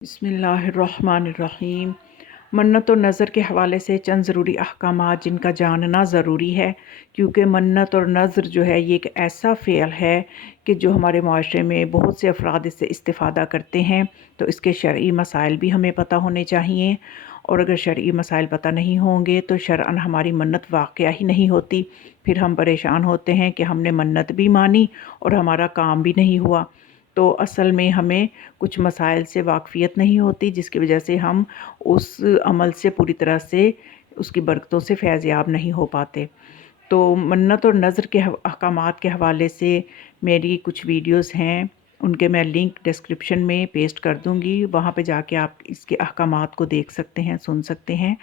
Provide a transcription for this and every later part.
बिस्मिल्लाहिर्रहमानिर्रहीम। मन्नत और नज़र के हवाले से चंद ज़रूरी अहकामात जिनका जानना ज़रूरी है, क्योंकि मन्नत और नज़र जो है ये एक ऐसा फ़ेल है कि जो हमारे माशरे में बहुत से अफराद इससे इस्तिफ़ादा करते हैं। तो इसके शरई मसाइल भी हमें पता होने चाहिए, और अगर शरई मसाइल पता नहीं होंगे तो शरअन हमारी मन्नत वाक़या ही नहीं होती। फिर हम परेशान होते हैं कि हमने मन्नत भी मानी और हमारा काम भी नहीं हुआ। तो असल में हमें कुछ मसाइल से वाक़फ़ियत नहीं होती, जिसकी वजह से हम उस अमल से पूरी तरह से उसकी बरकतों से फ़ैज़याब नहीं हो पाते। तो मन्नत और नज़र के अहकामात के हवाले से मेरी कुछ वीडियोस हैं, उनके मैं लिंक डिस्क्रिप्शन में पेस्ट कर दूँगी। वहाँ पे जाके आप इसके अहकामात को देख सकते हैं, सुन सकते हैं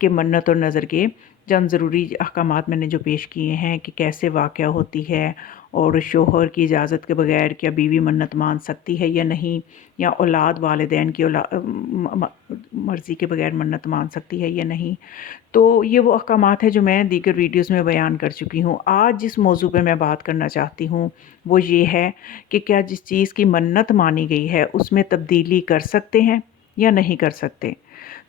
कि मन्नत और नज़र के चंद ज़रूरी अहकामात मैंने जो पेश किए हैं कि कैसे वाक़या होती है, और शोहर की इजाज़त के बग़ैर क्या बीवी मन्नत मान सकती है या नहीं, या औलाद वालिदैन की मर्ज़ी के बग़ैर मन्नत मान सकती है या नहीं। तो ये वो अहकामात हैं जो मैं दीगर वीडियोस में बयान कर चुकी हूँ। आज जिस मौजू पे मैं बात करना चाहती हूँ वो ये है कि क्या जिस चीज़ की मन्नत मानी गई है उसमें तब्दीली कर सकते हैं या नहीं कर सकते।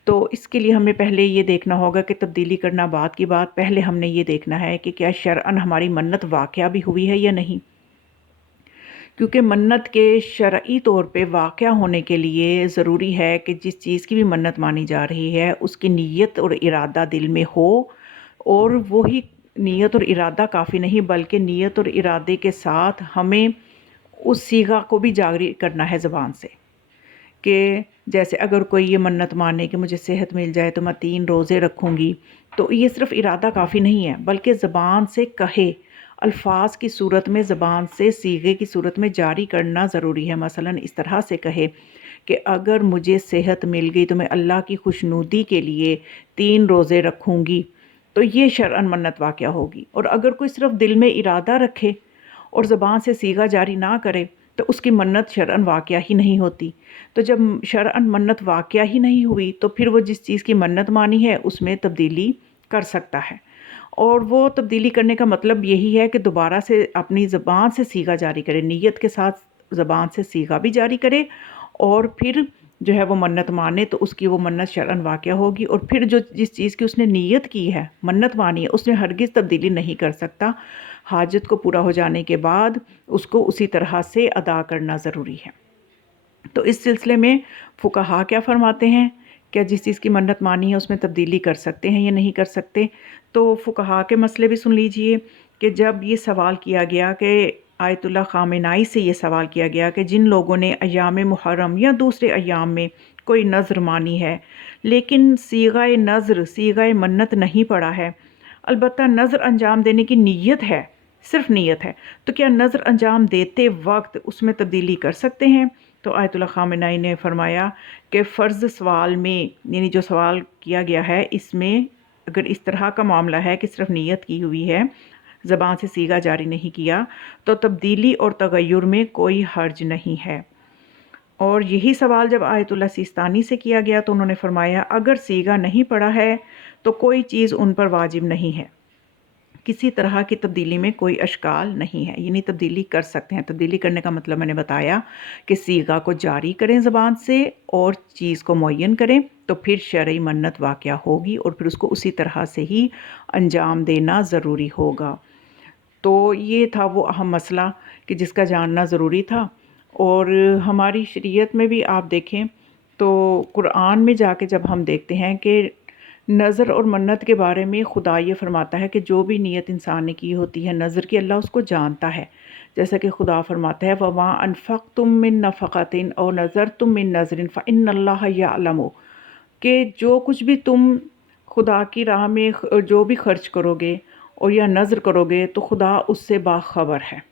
तो इसके लिए हमें पहले ये देखना होगा कि तब्दीली करना बाद की बात, पहले हमने ये देखना है कि क्या शरअन हमारी मन्नत वाक़या भी हुई है या नहीं। क्योंकि मन्नत के शरई तौर पे वाक़या होने के लिए ज़रूरी है कि जिस चीज़ की भी मन्नत मानी जा रही है उसकी नीयत और इरादा दिल में हो, और वही नीयत और इरादा काफ़ी नहीं बल्कि नीयत और इरादे के साथ हमें उस सीगा को भी जारी करना है ज़बान से। कि जैसे अगर कोई ये मन्नत माने कि मुझे सेहत मिल जाए तो मैं 3 रोज़े रखूँगी, तो ये सिर्फ़ इरादा काफ़ी नहीं है बल्कि ज़बान से कहे, अल्फाज की सूरत में ज़बान से सीगे की सूरत में जारी करना ज़रूरी है। मसलन इस तरह से कहे कि अगर मुझे सेहत मिल गई तो मैं अल्लाह की खुशनुदी के लिए 3 रोज़े रखूँगी, तो ये शरअन मन्नत वाक़या होगी। और अगर कोई सिर्फ़ दिल में इरादा रखे और ज़बान से सीगा जारी ना करे तो उसकी मन्नत शरअन वाक़या ही नहीं होती। तो जब शरअन मन्नत वाक़या ही नहीं हुई तो फिर वो जिस चीज़ की मन्नत मानी है उसमें तब्दीली कर सकता है, और वो तब्दीली करने का मतलब यही है कि दोबारा से अपनी ज़बान से सीगा जारी करे, नीयत के साथ ज़बान से सीगा भी जारी करे, और फिर जो है वो मन्नत माने तो उसकी वो मन्नत शरअन वाक़या होगी। और फिर जो जिस चीज़ की उसने नीयत की है, मन्नत मानी है, उसमें हरगिज़ तब्दीली नहीं कर सकता। हाजत को पूरा हो जाने के बाद उसको उसी तरह से अदा करना ज़रूरी है। तो इस सिलसिले में फुक़हा क्या फ़रमाते हैं, क्या जिस चीज़ की मन्नत मानी है उसमें तब्दीली कर सकते हैं या नहीं कर सकते। तो फुक़हा के मसले भी सुन लीजिए कि जब ये सवाल किया गया कि आयतुल्लाह ख़ामेनाई से ये सवाल किया गया कि जिन लोगों ने अय्याम मुहर्रम या दूसरे अय्याम में कोई नज़र मानी है लेकिन सीग़ाए नज़र, सीग़ाए मन्नत नहीं पड़ा है, अलबत्ता नज़र अंजाम देने की नीयत है, सिर्फ़ नीयत है, तो क्या नज़र अंजाम देते वक्त उसमें तब्दीली कर सकते हैं। तो आयतुल्लाह ख़ामेनाई ने फ़रमाया कि फ़र्ज़ सवाल में, यानी जो सवाल किया गया है इसमें अगर इस तरह का मामला है कि सिर्फ़ नीयत की हुई है, ज़बान से सीगा जारी नहीं किया, तो तब्दीली और तग़य्युर में कोई हर्ज नहीं है। और यही सवाल जब आयतुल्लाह सिस्तानी से किया गया तो उन्होंने फ़रमाया अगर सीगा नहीं पड़ा है तो कोई चीज़ उन पर वाजिब नहीं है, किसी तरह की तब्दीली में कोई अश्काल नहीं है, यानी तब्दीली कर सकते हैं। तब्दीली करने का मतलब मैंने बताया कि सीगा को जारी करें ज़बान से और चीज़ को मुअय्यन करें, तो फिर शरई मन्नत वाक़या होगी और फिर उसको उसी तरह से ही अंजाम देना ज़रूरी होगा। तो ये था वो अहम मसला कि जिसका जानना ज़रूरी था। और हमारी शरीयत में भी आप देखें तो कुरान में जाके जब हम देखते हैं कि नज़र और मन्नत के बारे में खुदा ये फ़रमाता है कि जो भी नीयत इंसान ने की होती है नज़र की, अल्लाह उसको जानता है। जैसा कि खुदा फ़रमाता है वमा अनफ़क़्तुम मिन नफ़क़तिन औ नज़रतुम मिन नज़रिन फ़इन्नल्लाह यअलमु, कि जो कुछ भी तुम खुदा की राह में जो भी खर्च करोगे और या नज़र करोगे तो खुदा उससे बाखबर है।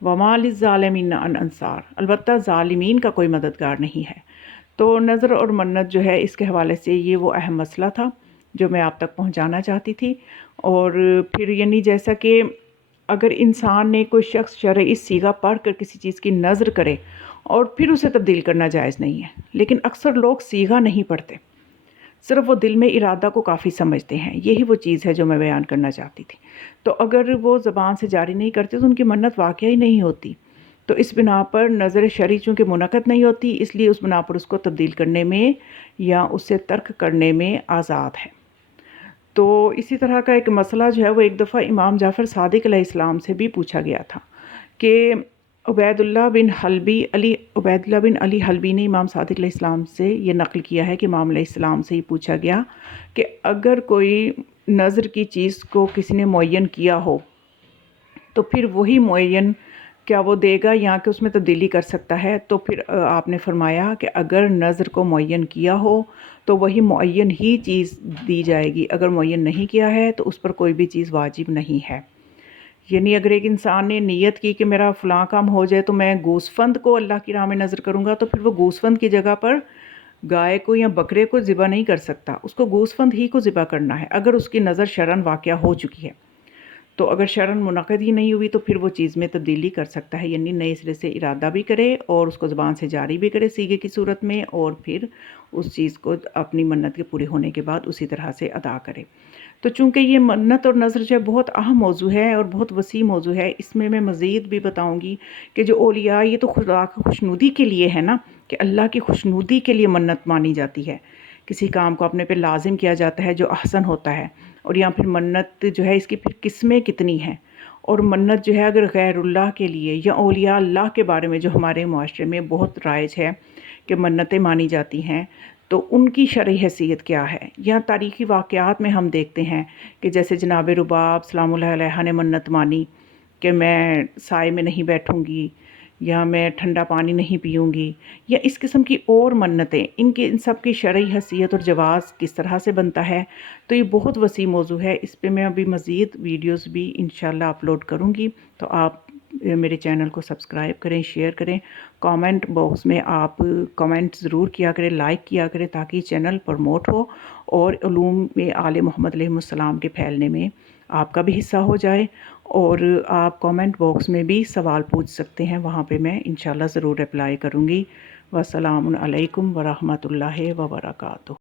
वमा लिज़्ज़ालिमीन अन अंसार, अलबत्ता ज़ालिमीन का कोई मददगार नहीं है। तो नज़र और मन्नत जो है इसके हवाले से ये वो अहम मसला था जो मैं आप तक पहुंचाना चाहती थी। और फिर यानी जैसा कि अगर इंसान ने, कोई शख्स शरई सीगा पढ़ कर किसी चीज़ की नज़र करे और फिर उसे तब्दील करना जायज़ नहीं है, लेकिन अक्सर लोग सीगा नहीं पढ़ते, सिर्फ़ वो दिल में इरादा को काफ़ी समझते हैं। यही वो चीज़ है जो मैं बयान करना चाहती थी। तो अगर वो ज़बान से जारी नहीं करते तो उनकी मन्नत वाक़या ही नहीं होती। تو اس بنا پر نظر شرعی چونکہ منعقد نہیں ہوتی، اس لیے اس بنا پر اس کو تبدیل کرنے میں یا اسے ترک کرنے میں آزاد ہے۔ تو اسی طرح کا ایک مسئلہ جو ہے وہ ایک دفعہ امام جعفر صادق علیہ السلام سے بھی پوچھا گیا تھا کہ عبید اللہ بن علی حلبی نے امام صادق علیہ السلام سے یہ نقل کیا ہے کہ امام علیہ السلام سے یہ پوچھا گیا کہ اگر کوئی نظر کی چیز کو کسی نے معین کیا ہو تو پھر وہی معین کیا وہ دے گا یا کہ اس میں تبدیلی کر سکتا ہے؟ تو پھر آپ نے فرمایا کہ اگر نظر کو معین کیا ہو تو وہی معین ہی چیز دی جائے گی، اگر معین نہیں کیا ہے تو اس پر کوئی بھی چیز واجب نہیں ہے۔ یعنی اگر ایک انسان نے نیت کی کہ میرا فلاں کام ہو جائے تو میں گوسفند کو اللہ کی راہ میں نظر کروں گا، تو پھر وہ گوسفند کی جگہ پر گائے کو یا بکرے کو ذبح نہیں کر سکتا، اس کو گوسفند ہی کو ذبح کرنا ہے اگر اس کی نظر شرعاً واقعہ ہو چکی ہے۔ تو اگر شرعاً منعقد ہی نہیں ہوئی تو پھر وہ چیز میں تبدیلی کر سکتا ہے، یعنی نئے سرے سے ارادہ بھی کرے اور اس کو زبان سے جاری بھی کرے سیغے کی صورت میں، اور پھر اس چیز کو اپنی منت کے پورے ہونے کے بعد اسی طرح سے ادا کرے۔ تو چونکہ یہ منت اور نظر جو ہے بہت اہم موضوع ہے اور بہت وسیع موضوع ہے، اس میں مزید بھی بتاؤں گی کہ جو اولیاء، یہ تو خدا کی خوشنودی کے لیے ہے نا، کہ اللہ کی خوشنودی کے لیے منت مانی جاتی ہے، کسی کام کو اپنے پہ لازم کیا جاتا ہے جو احسن ہوتا ہے، اور یہاں پھر منت جو ہے اس کی پھر قسمیں کتنی ہیں، اور منت جو ہے اگر غیر اللہ کے لیے یا اولیاء اللہ کے بارے میں جو ہمارے معاشرے میں بہت رائج ہے کہ منتیں مانی جاتی ہیں، تو ان کی شرعی حیثیت کیا ہے؟ یا تاریخی واقعات میں ہم دیکھتے ہیں کہ جیسے جناب رباب سلام اللہ علیہ نے منت مانی کہ میں سائے میں نہیں بیٹھوں گی، یا میں ٹھنڈا پانی نہیں پیوں گی، یا اس قسم کی اور منتیں، ان سب کی شرعی حیثیت اور جواز کس طرح سے بنتا ہے۔ تو یہ بہت وسیع موضوع ہے، اس پہ میں ابھی مزید ویڈیوز بھی انشاءاللہ اپلوڈ کروں گی، تو آپ میرے چینل کو سبسکرائب کریں، شیئر کریں، کامنٹ باکس میں آپ کامنٹ ضرور کیا کریں، لائک کیا کریں، تاکہ چینل پروموٹ ہو اور علوم میں آل محمد علیہ السلام کے پھیلنے میں آپ کا بھی حصہ ہو جائے۔ اور آپ کامنٹ باکس میں بھی سوال پوچھ سکتے ہیں، وہاں پہ میں انشاءاللہ ضرور رپلائی کروں گی۔ والسلام علیکم ورحمۃ اللہ وبرکاتہ۔